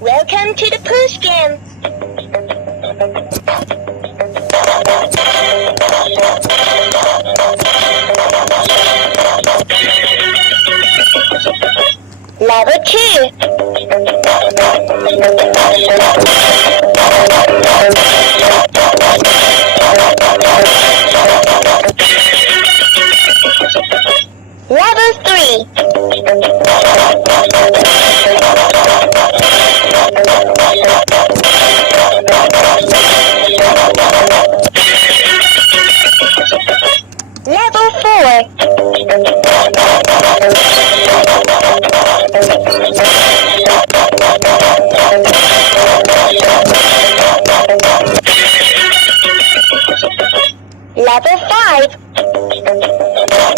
Welcome to the push game. Level 2. Level 3. Level 4. Level 5.